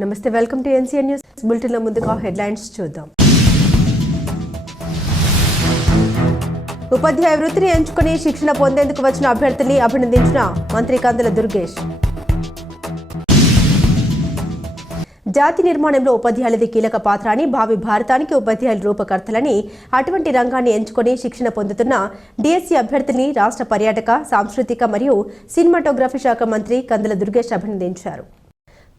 నమస్తే welcome to NCN news. బులెటిన్లో ముందుగా హెడ్లైన్స్ చూద్దాం. ఉపాధ్యాయ వృత్తిని ఎంచుకుని శిక్షణ పొందేందుకు వచ్చిన అభ్యర్థుల్ని అభినందించిన మంత్రి కందుల దుర్గేష్. జాతి నిర్మాణంలో ఉపాధ్యాయులది కీలక పాత్ర అని భావి భారతానికి ఉపాధ్యాయులు రూపకర్తలని అటువంటి రంగాన్ని ఎంచుకొని శిక్షణ పొందుతున్న డిఎస్సీ అభ్యర్థిని రాష్ట్ర పర్యాటక సాంస్కృతిక మరియు సినిమాటోగ్రఫీ శాఖ మంత్రి కందుల దుర్గేష్ అభినందించారు.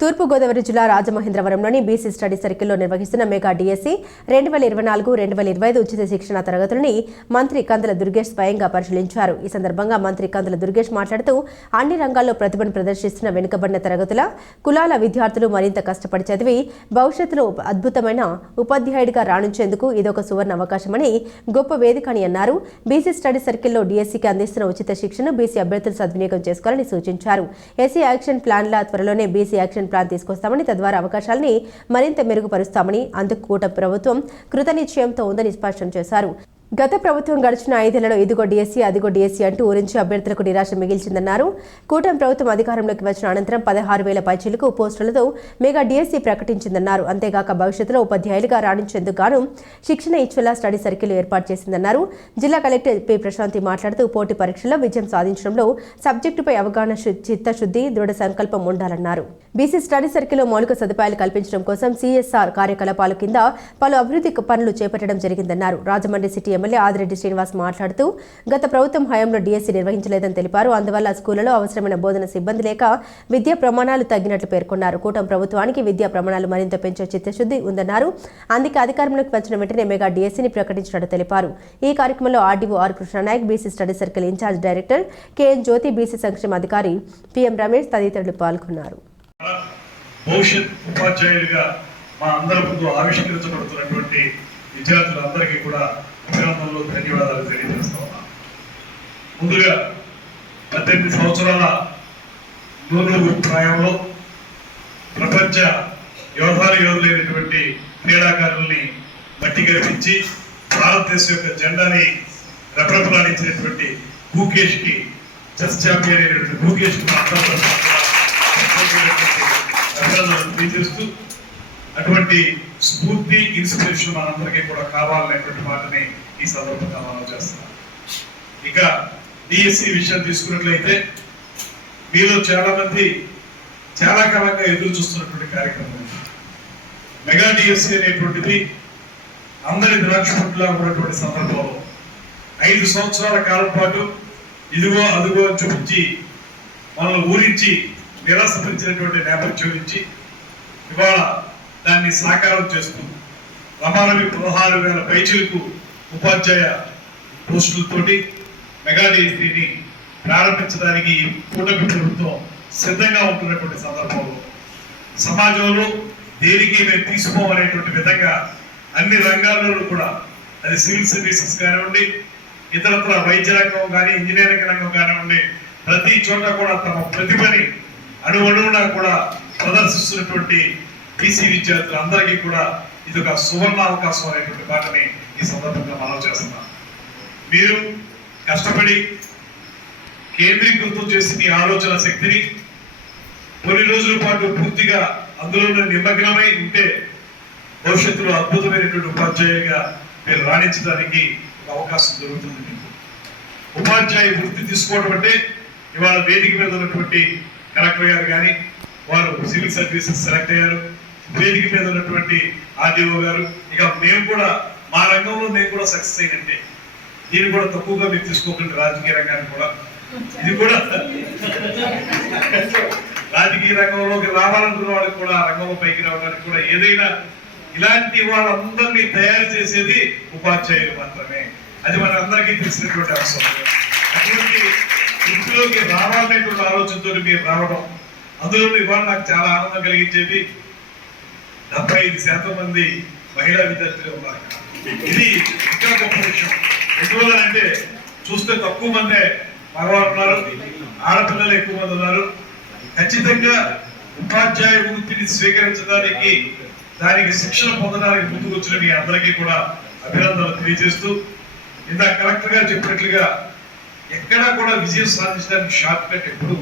తూర్పుగోదావరి జిల్లా రాజమహేంద్రవరంలోని బీసీ స్టడీ సర్కిల్లో నిర్వహిస్తున్న మెగా డిఎస్సీ రెండు వేల ఇరవై నాలుగు రెండు వేల ఇరవై ఐదు ఉచిత శిక్షణ తరగతులని మంత్రి కందుల దుర్గేష్ స్వయంగా పరిశీలించారు. ఈ సందర్భంగా మంత్రి కందుల దుర్గేష్ మాట్లాడుతూ అన్ని రంగాల్లో ప్రతిభను ప్రదర్శిస్తున్న వెనుకబడిన తరగతుల కులాల విద్యార్థులు మరింత కష్టపడి చదివి భవిష్యత్తులో అద్భుతమైన ఉపాధ్యాయుడిగా రాణించేందుకు ఇదొక సువర్ణ అవకాశమని గొప్ప వేదిక అని అన్నారు. బీసీ స్టడీ సర్కిల్లో డిఎస్సీకి అందిస్తున్న ఉచిత శిక్షణ బీసీ అభ్యర్థులు సద్వినియోగం చేసుకోవాలని సూచించారు. ఎస్సీ యాక్షన్ ప్లాన్ల త్వరలోనే బీసీ యాక్షన్ ప్లాన్ తీసుకొస్తామని తద్వారా అవకాశాలని మరింత మెరుగుపరుస్తామని అందుకు కూట ప్రభుత్వం కృతనిశ్చయంతో ఉందని స్పష్టం చేశారు. గత ప్రభుత్వం గడిచిన ఐదేళ్ళలో ఇదిగో డిఎస్సీ అదిగో డిఎస్సీ అంటూ ఊరించి అభ్యర్థులకు నిరాశ మిగిల్చిందన్నారు. కూటమి ప్రభుత్వం అధికారంలోకి వచ్చిన అనంతరం పదహారు వేల పైచీలకు పోస్టులతో మెగా డిఎస్సీ ప్రకటించిందన్నారు. అంతేగాక భవిష్యత్తులో ఉపాధ్యాయులుగా రాణించేందుకు గాను శిక్షణ ఇచ్చేలా స్టడీ సర్కిల్ ఏర్పాటు చేసిందన్నారు. జిల్లా కలెక్టర్ పి. ప్రశాంతి మాట్లాడుతూ పోటీ పరీక్షల్లో విజయం సాధించడంలో సబ్జెక్టుపై అవగాహన చిత్తశుద్ధి దృఢ సంకల్పం ఉండాలన్నారు. బీసీ స్టడీ సర్కిల్లో మౌలిక సదుపాయాలు కల్పించడం కోసం సిఎస్ఆర్ కార్యకలాపాల కింద పలు అభివృద్ధి పనులు చేపట్టడం జరిగిందన్నారు. రాజమండ్రి సిటీ ఎమ్మెల్యే ఆదిరెడ్డి శ్రీనివాస్ మాట్లాడుతూ గత ప్రభుత్వం హయాంలో డిఎస్సీ నిర్వహించలేదని తెలిపారు. అందువల్ల స్కూళ్ళలో అవసరమైన బోధన సిబ్బంది లేక విద్యా ప్రమాణాలు తగ్గినట్లు పేర్కొన్నారు. కూటమి ప్రభుత్వానికి విద్యా ప్రమాణాలు మరింత పెంచే చిత్తశుద్ధి ఉందన్నారు. అందుకే అధికారంలోకి వచ్చిన వెంటనే మెగా డిఎస్సీని ప్రకటించినట్టు తెలిపారు. ఈ కార్యక్రమంలో RDO R Krishna Naik BC study circle incharge director KN Jyothi BC సంక్షేమ అధికారి పిఎం రమేష్ తదితరులు పాల్గొన్నారు. భవిష్యత్ మా అందరి ముందు ఆవిష్కరించబడుతున్నటువంటి విద్యార్థులందరికీ కూడా అభినందనలు ధన్యవాదాలు తెలియజేస్తా ముందుగా పద్దెనిమిది సంవత్సరాల నూనె ప్రాయంలో ప్రపంచ వ్యవహార యోధులైనటువంటి క్రీడాకారుల్ని మట్టి గరిపించి భారతదేశం యొక్క జెండాని రెపరెపలాడించినటువంటి భూకేష్కి చెస్ ఛాంపియన్ అయినటువంటి భూకేష్కి అభినందనలు తెలియజేస్తూ అటువంటి స్ఫూర్తి ఇన్స్పిరేషన్ మనందరికీ కూడా కావాలనేటువంటి మాటని ఈ సందర్భంగా మనం చేస్తున్నాం. ఇక డిఎస్సి విషయం తీసుకున్నట్లయితే మీలో చాలా మంది చాలా కాలంగా ఎదురు చూస్తున్నటువంటి కార్యక్రమం. మెగా డిఎస్సి అనేటువంటిది అందరి ద్రాక్షపట్టులా ఉన్నటువంటి సందర్భంలో ఐదు సంవత్సరాల కాలం పాటు ఇదిగో అదిగో అని చూపించి మనల్ని ఊరించి నిరాశపరిచినటువంటి నేపథ్యం నుంచి ఇవాళ దాన్ని సాకారం చేస్తూ రమారవి పదహారు వేల పైచులకు ఉపాధ్యాయ పోస్టులతోటి మెగా డిఎస్సీని ప్రారంభించడానికి కూటమి ప్రభుత్వం సిద్ధంగా ఉంటున్నటువంటి సందర్భంలో సమాజంలో దేనికి మేము తీసుకోవాలనేటువంటి విధంగా అన్ని రంగాల్లోనూ కూడా అది సివిల్ సర్వీసెస్ కానివ్వండి ఇతరత్ర వైద్య రంగం కానీ ఇంజనీరింగ్ రంగం కానివ్వండి ప్రతి చోట కూడా తమ ప్రతిభని అణువణువున కూడా ప్రదర్శిస్తున్నటువంటి బీసీ విద్యార్థులందరికీ కూడా ఇది ఒక సువర్ణ అవకాశం అనేటువంటి మాటని ఈ సందర్భంగా మనం చేస్తున్నాం మీరు కష్టపడి కేంద్రీకృతం చేసి మీ ఆలోచన శక్తిని కొన్ని రోజుల పాటు పూర్తిగా అందులోనే నిమగ్నమై ఉంటే భవిష్యత్తులో అద్భుతమైనటువంటి ఉపాధ్యాయుగా మీరు రాణించడానికి ఒక అవకాశం దొరుకుతుంది మీకు. ఉపాధ్యాయ వృత్తి తీసుకోవడం అంటే ఇవాళ వేదిక మీద ఉన్నటువంటి కలెక్టర్ గారు కానీ వారు సివిల్ సర్వీసెస్ సెలెక్ట్ అయ్యారు. వేదిక మీద ఉన్నటువంటి ఆర్డీఓ గారు ఇక మేము కూడా మా రంగంలో మేము కూడా సక్సెస్ అయినట్టే. దీన్ని కూడా తక్కువగా మీరు తీసుకోకండి రాజకీయ రంగాన్ని కూడా. ఇది కూడా. రాజకీయ రంగంలోకి రావాలనుకున్న వాళ్ళకి కూడా ఆ రంగంలో పైకి రావడానికి కూడా ఏదైనా ఇలాంటి వాళ్ళందరినీ తయారు చేసేది ఉపాధ్యాయులు మాత్రమే. అది మన అందరికీ తెలిసినటువంటి అంశం. అటువంటి వృత్తిలోకి రావాలనేటువంటి ఆలోచనతో మీరు రావడం. అందులో ఇవాళ నాకు చాలా ఆనందం కలిగించేది డెబ్బై ఐదు శాతం మంది మహిళా విద్యార్థులు ఉన్నారు. ఇది ఇంకా గొప్ప విషయం. ఎందువల్ల అంటే చూస్తే తక్కువ మందే మగవారు ఉన్నారు ఆడపిల్లలు ఎక్కువ మంది ఉన్నారు. ఖచ్చితంగా ఉపాధ్యాయ వృత్తిని స్వీకరించడానికి దానికి శిక్షణ పొందడానికి ముందుకు వచ్చిన మీ అందరికీ కూడా అభినందనలు తెలియజేస్తూ ఇందాక కలెక్టర్ గారు చెప్పినట్లుగా ఎక్కడా కూడా విజయం సాధించడానికి షార్ట్ కట్ ఎప్పుడు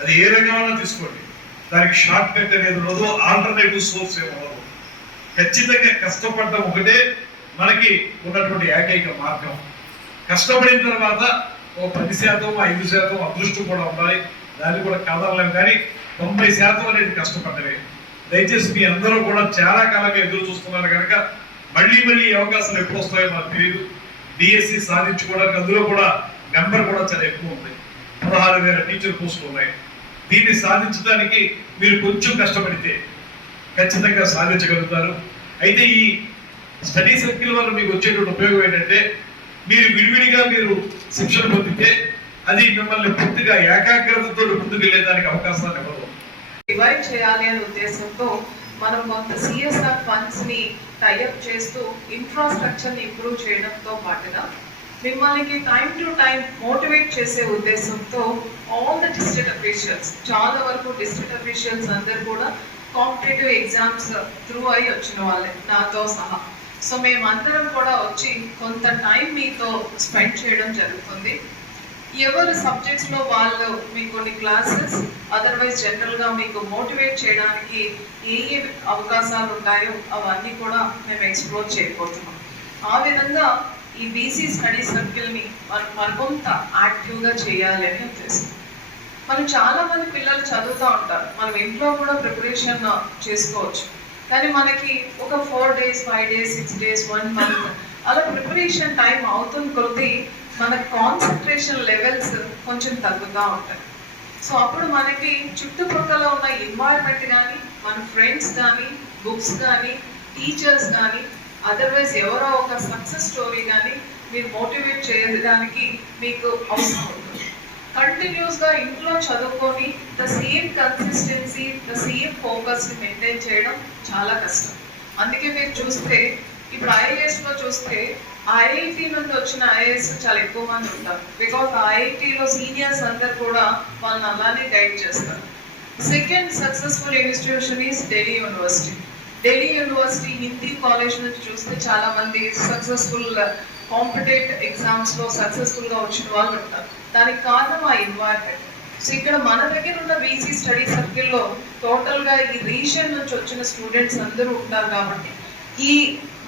అది ఏ రంగంలో తీసుకోండి. దానికి షార్ట్ కట్ అనేది ఉండదు ఆల్టర్నేటివ్ సోర్స్ ఏమో ఖచ్చితంగా కష్టపడటం ఒకటే మనకి ఉన్నటువంటి ఏకైక మార్గం. కష్టపడిన తర్వాత ఓ పది శాతం ఐదు శాతం అదృష్టం కూడా ఉండాలి. దాన్ని కూడా కాదనలేం కానీ తొంభై శాతం అనేది కష్టపడ్డవే దయచేసి మీ అందరూ కూడా చాలా కాలంగా ఎదురు చూస్తున్నారు కనుక మళ్ళీ మళ్ళీ అవకాశాలు ఎప్పుడు వస్తాయో నాకు తెలియదు డిఎస్సి సాధించుకోవడానికి అందులో కూడా నెంబర్ కూడా చాలా ఎక్కువ ఉంది. పదహారు వేల టీచర్ పోస్టులు ఉన్నాయి. దీన్ని సాధించడానికి మీరు కొంచెం కష్టపడితే ఖచ్చితంగా సాధించగలుగుతారు. అయితే ఈ స్టడీ సర్కిల్ వల్ల మీకు వచ్చేటువంటి ఉపయోగం ఏంటంటే మీరు విడివిడిగా మీరు శిక్షణ పొందితే అది మిమ్మల్ని పూర్తిగా ఏకాగ్రతతో ముందుకు వెళ్ళేదానికి అవకాశాలు ఇవ్వదు డివైడ్ చేయాలి అనే ఉద్దేశంతో మనం కొంత సిఎస్ఆర్ ఫండ్స్ని టైఅప్ చేస్తూ ఇన్ఫ్రాస్ట్రక్చర్ని ఇంప్రూవ్ చేయడంతో పాటుగా మిమ్మల్ని టైం టు టైం మోటివేట్ చేసే ఉద్దేశంతో ఆల్ ద డిస్ట్రిక్ట్ అఫీషియల్స్ చాలా వరకు డిస్ట్రిక్ట్ అఫీషియల్స్ అందరు కూడా కాంపిటేటివ్ ఎగ్జామ్స్ త్రూ అయి వచ్చిన వాళ్ళే నాతో సహా. సో మేమందరం కూడా వచ్చి కొంత టైం మీతో స్పెండ్ చేయడం జరుగుతుంది. ఎవరు సబ్జెక్ట్స్లో వాళ్ళు మీకు కొన్ని క్లాసెస్ అదర్వైజ్ జనరల్గా మీకు మోటివేట్ చేయడానికి ఏ ఏ అవకాశాలు ఉంటాయో అవన్నీ కూడా మేము ఎక్స్ప్లోర్ చేయబోతున్నాం. ఆ విధంగా ఈ బీసీ స్టడీ సర్కిల్ని మనం మరికొంత యాక్టివ్గా చేయాలి అని ఉద్దేశం. మనం చాలామంది పిల్లలు చదువుతూ ఉంటారు. మనం ఇంట్లో కూడా ప్రిపరేషన్ చేసుకోవచ్చు. కానీ మనకి ఒక four days five days six days one month అలా ప్రిపరేషన్ టైం అవుతున్న కొద్దీ మన కాన్సన్ట్రేషన్ లెవెల్స్ కొంచెం తగ్గుతూ ఉంటాయి. సో అప్పుడు మనకి చుట్టుపక్కల ఉన్న ఎన్వైరన్మెంట్ కానీ మన ఫ్రెండ్స్ కానీ బుక్స్ కానీ టీచర్స్ కానీ అదర్వైజ్ ఎవరో ఒక సక్సెస్ స్టోరీ కానీ మీరు మోటివేట్ చేయడానికి మీకు అవసరం ఉంటుంది. ఇంట్లో చదువుకొని the same consistency the same ఫోకస్ని maintain చేయడం చాలా కష్టం. అందుకే మీరు చూస్తే ఇప్పుడు ఐఐఎస్లో చూస్తే ఐఐటి నుండి వచ్చిన ఐఏఎస్ చాలా ఎక్కువ మంది ఉంటారు. బికాస్ ఐఐటిలో సీనియర్స్ అందరు కూడా వాళ్ళని అలానే గైడ్ చేస్తారు. Second successful institution is Delhi university Delhi university Hindi college నుంచి చూస్తే చాలా మంది సక్సెస్ఫుల్ కాంపిటేటివ్ ఎగ్జామ్స్లో సక్సెస్ఫుల్గా వచ్చిన వాళ్ళు ఉంటారు. దానికి కారణం ఆ ఎన్వైరన్మెంట్ సో ఇక్కడ మన దగ్గర ఉన్న బీసీ స్టడీ సర్కిల్లో టోటల్గా ఈ రీజియన్ నుంచి వచ్చిన స్టూడెంట్స్ అందరూ ఉంటారు కాబట్టి ఈ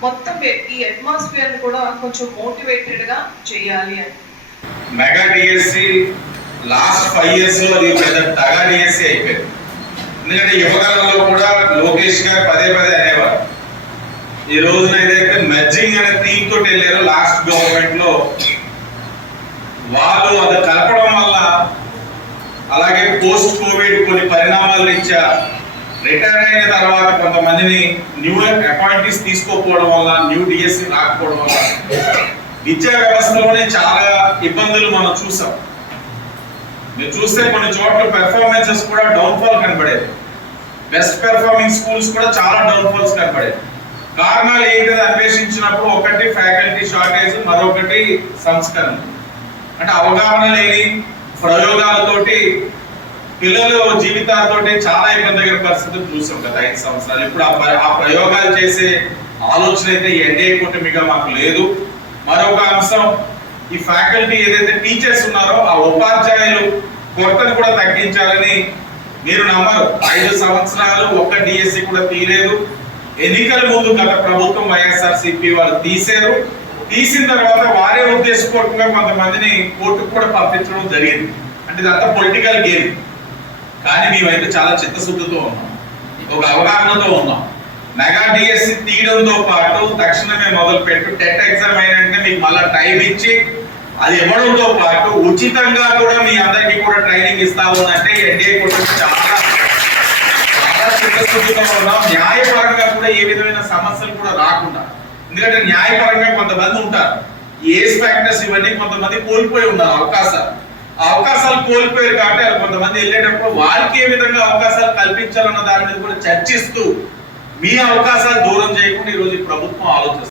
మొత్తం ఈ అట్మాస్ఫియర్ కూడా కొంచెం మోటివేటెడ్గా చేయాలి అని. మెగా డిఎస్సి లాస్ట్ ఫైవ్ ఇయర్స్లో పెద్ద టగా డిఎస్సి అయిపోయింది. ఎందుకంటే యువకాలంలో కూడా లోకేష్ గారు పదే పదే అనేవారు. ఈ రోజున ఏదైతే మెర్జింగ్ అనే థీమ్ తోటి వెళ్ళారో లాస్ట్ గవర్నమెంట్లో వాళ్ళు అది కలపడం వల్ల అలాగే పోస్ట్ కోవిడ్ కొన్ని పరిణామాల రీత్యా రిటైర్ అయిన తర్వాత కొంతమందిని న్యూ అపాయింట్మెంట్స్ తీసుకోకపోవడం వల్ల న్యూ డిఎస్సి రాకపోవడం వల్ల విద్యా వ్యవస్థలోనే చాలా ఇబ్బందులు మనం చూసాం. మీరు చూస్తే కొన్ని చోట్ల పెర్ఫార్మెన్సెస్ కూడా డౌన్ఫాల్ కనబడేది బెస్ట్ పెర్ఫార్మింగ్ స్కూల్స్ కూడా చాలా డౌన్ఫాల్స్ కనబడేది కారణాలు ఏంటిది అన్వేషించినప్పుడు ఒకటి ఫ్యాకల్టీ షార్టేజ్ మరొకటి సంస్కరణ. అంటే అవగాహన లేని ప్రయోగాలతోటి పిల్లలు జీవితాలతోటి చాలా ఇబ్బందికర పరిస్థితులు చూసాం కదా ఐదు సంవత్సరాలు. ఇప్పుడు ఆ ఆ ప్రయోగాలు చేసే ఆలోచన అయితే ఎన్డీఏ కూటమిగా మాకు లేదు. మరొక అంశం ఈ ఫ్యాకల్టీ ఏదైతే టీచర్స్ ఉన్నారో ఆ ఉపాధ్యాయులు కొరతను కూడా తగ్గించాలని మీరు నమ్మరు. ఐదు సంవత్సరాలు ఒక్క డిఎస్సి కూడా తీయలేదు. ఎన్నికల ముందు గత ప్రభుత్వం వైఎస్ఆర్ సిపి వాళ్ళు తీశారు. తీసిన తర్వాత వారే ఉద్దేశపూర్వకంగా కొంతమందిని కోర్టుకు కూడా పంపించడం జరిగింది. అంటే ఇదంతా పొలిటికల్ గేమ్ కానీ మేమైతే చాలా చిత్తశుద్ధితో ఉన్నాం. ఒక అవగాహనతో ఉన్నాం. మెగా డిఎస్సి తీయడంతో పాటు తక్షణమే మొదలు పెట్టు టెట్ ఎగ్జామ్ అయినంటే మీకు మళ్ళీ టైం ఇచ్చి అది ఇవ్వడంతో పాటు ఉచితంగా కూడా మీ అందరికీ కూడా ట్రైనింగ్ ఇస్తా ఉందంటే ఎన్డీఏ కూడా చాలా చాలా చిత్తశుద్ధితో ఉన్నాం. న్యాయపరంగా కూడా ఏ విధమైన సమస్యలు కూడా రాకుండా. ఎందుకంటే న్యాయపరంగా కొంతమంది ఉంటారు. ఏజ్ ఫ్యాక్టర్స్ ఇవన్నీ కొంతమంది కోల్పోయి ఉన్నారు అవకాశాలు. ఆ అవకాశాలు కోల్పోయారు కాబట్టి వాళ్ళు కొంతమంది వెళ్ళేటప్పుడు వారికి ఏ విధంగా అవకాశాలు కల్పించాలన్న దాని మీద కూడా చర్చిస్తూ మీ అవకాశాలు దూరం చేయకుండా ఈ రోజు ప్రభుత్వం ఆలోచిస్తుంది.